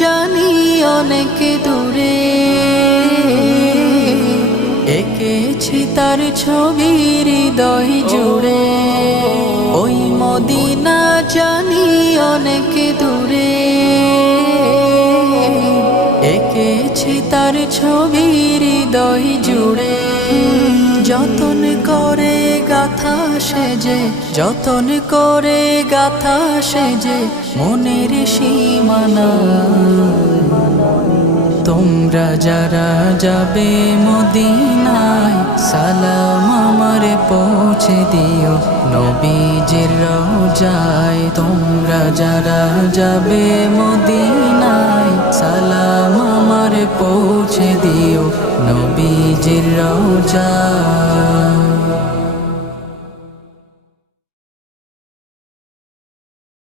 জানি অনেক দূরে, এঁকেছি তার ছবি হৃদয় জুড়ে। ওই মদিনা জানি অনেক দূরে, এঁকেছি তার ছবি হৃদয় জুড়ে। যতন করে গাথা সেজে, যতন করে গাথা সেজে মনের সীমানা। তোমরা যারা যাবে মদিনায়, সালাম আমার পৌঁছে দিও নবীজির রওজায়। তোমরা যারা যাবে মদিনায়, সালাম আমার পৌঁছে দিও নবীজির রওজায়।